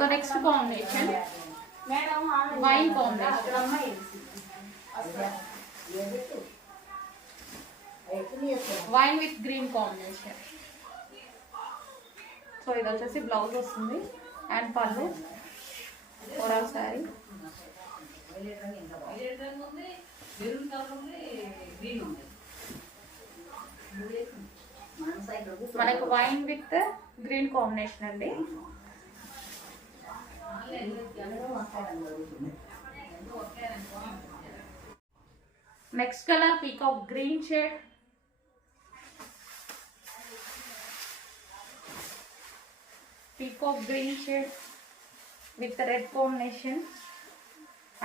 So next combination wine combination wine with green combination so ఇది వచ్చేసి blouse వస్తుంది. And పళ్ళు. ఓవరాల్ శారీ మనకు వైన్ విత్ గ్రీన్ కాంబినేషన్ అండి. Next colour peacock green shade peacock green shade with red combination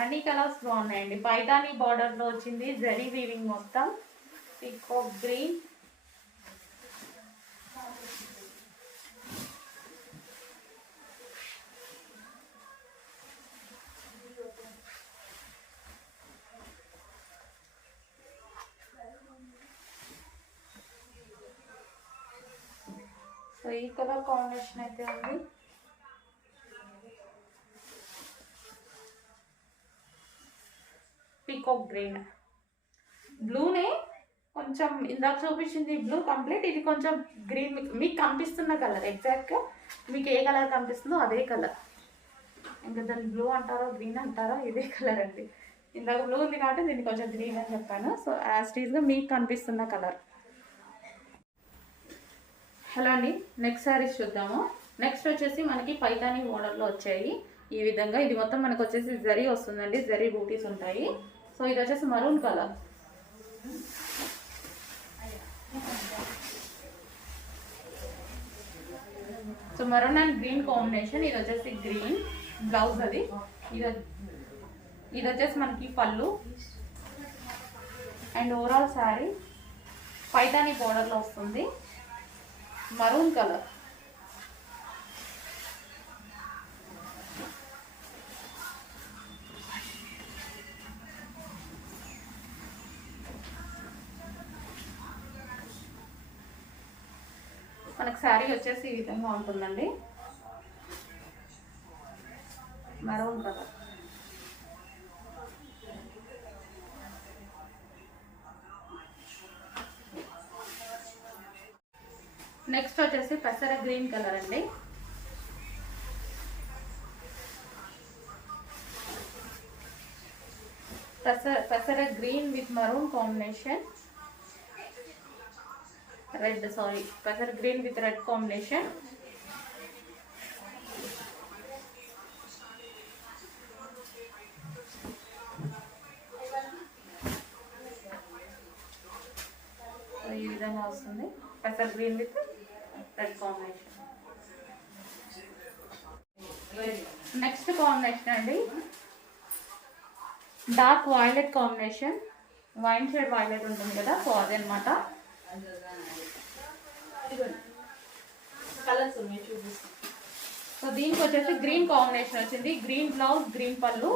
అన్ని colours బాగున్నాయండి? పైతాని బార్డర్లో వచ్చింది. జరీ వీవింగ్ మొత్తం. పీకాక్ గ్రీన్ సో ఈ కలర్ కాంబినేషన్ అయితే ఉంది. పీకాక్ గ్రీన్ బ్లూనే కొంచెం ఇందాక చూపించింది బ్లూ కంప్లీట్ ఇది కొంచెం గ్రీన్ మీకు కనిపిస్తున్న కలర్ ఎగ్జాక్ట్గా మీకు ఏ కలర్ కనిపిస్తుందో అదే కలర్ ఇంకా దాన్ని బ్లూ అంటారో గ్రీన్ అంటారో ఇదే కలర్ అండి. ఇందాక బ్లూ ఉంది కాబట్టి దీన్ని కొంచెం గ్రీన్ అని చెప్పాను. సో యాజ్ టీజ్గా మీకు కనిపిస్తున్న కలర్ హలో అండి. నెక్స్ట్ శారీస్ చూద్దాము. నెక్స్ట్ వచ్చేసి మనకి పైతాని మోడల్లో వచ్చాయి. ఈ విధంగా ఇది మొత్తం మనకు వచ్చేసి జరీ వస్తుందండి. జరీ బూటీస్ ఉంటాయి. సో ఇది వచ్చేసి maroon colour so maroon and green combination ఇది వచ్చేసి గ్రీన్ బ్లౌజ్ అది. ఇది ఇది వచ్చేసి మనకి పళ్ళు. అండ్ ఓవరాల్ శారీ పైతాని బోర్డర్లో వస్తుంది. మరూన్ కలర్ మనకు శారీ వచ్చేసి ఈ విధంగా ఉంటుందండి. మరూన్ కలర్ నెక్స్ట్ వచ్చేసి పెసర గ్రీన్ కలర్ అండి. పెసర పెసర green with maroon combination. Red sorry పెసర గ్రీన్ విత్ రెడ్ కాంబినేషన్. ఈ విధంగా వస్తుంది. పెసర్ green with red combination next combination అండి. Dark violet combination wine shade violet ఉంటుంది కదా సో అదనమాట సో దీనికి వచ్చేసి గ్రీన్ కాంబినేషన్ వచ్చింది. గ్రీన్ బ్లౌజ్ గ్రీన్ పళ్ళు.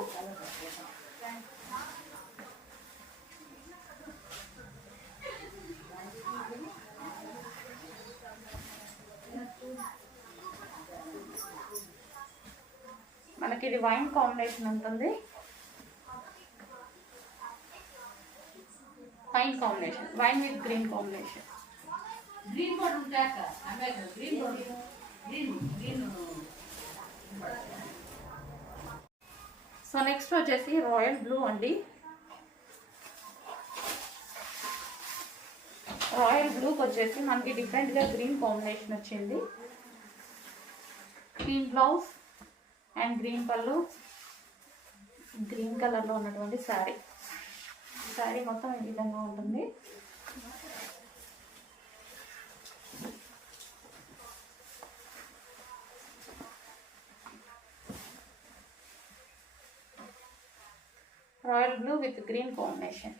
మనకి ఇది వైన్ కాంబినేషన్ ఉంటుంది. Wine combination wine with green combination green board green green green so next వచ్చేసి రాయల్ బ్లూ అండి. రాయల్ బ్లూకి వచ్చేసి మనకి డిఫరెంట్గా గ్రీన్ కాంబినేషన్ వచ్చింది. గ్రీన్ బ్లౌజ్ అండ్ గ్రీన్ పళ్ళు. గ్రీన్ కలర్లో ఉన్నటువంటి శారీ. శారీ మొత్తం ఈ విధంగా ఉంటుంది. Royal blue with green combination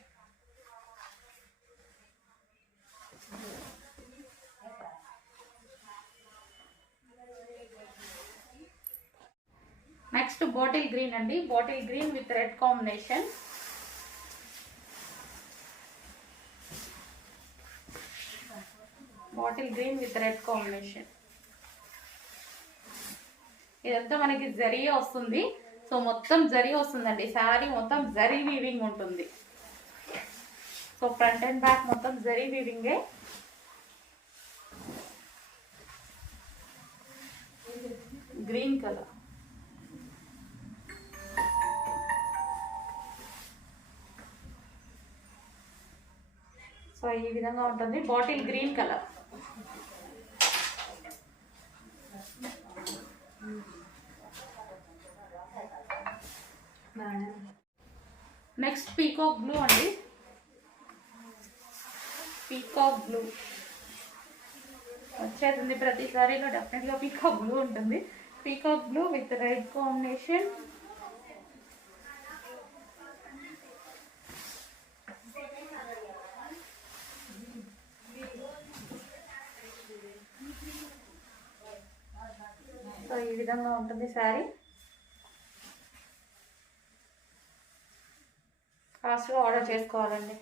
next bottle green అండి. Bottle green with red combination. Bottle green with red combination. ఇదంతా మనకి జరీ వస్తుంది. సో మొత్తం జరీ వస్తుందండి. శారీ మొత్తం జరీ వీవింగ్ ఉంటుంది. సో ఫ్రంట్ అండ్ బ్యాక్ మొత్తం జరీ వీవింగే గ్రీన్ కలర్. సో ఈ విధంగా ఉంటుంది. Bottle green colour. Next peacock blue అండి. Peacock blue. వచ్చేస్తుంది ప్రతిసారిలో డెఫినెట్గా పీకాక్ బ్లూ ఉంటుంది. Peacock blue with red combination so ఈ విధంగా ఉంటుంది శారీ. ఫాస్ట్గా ఆర్డర్ చేసుకోవాలండి.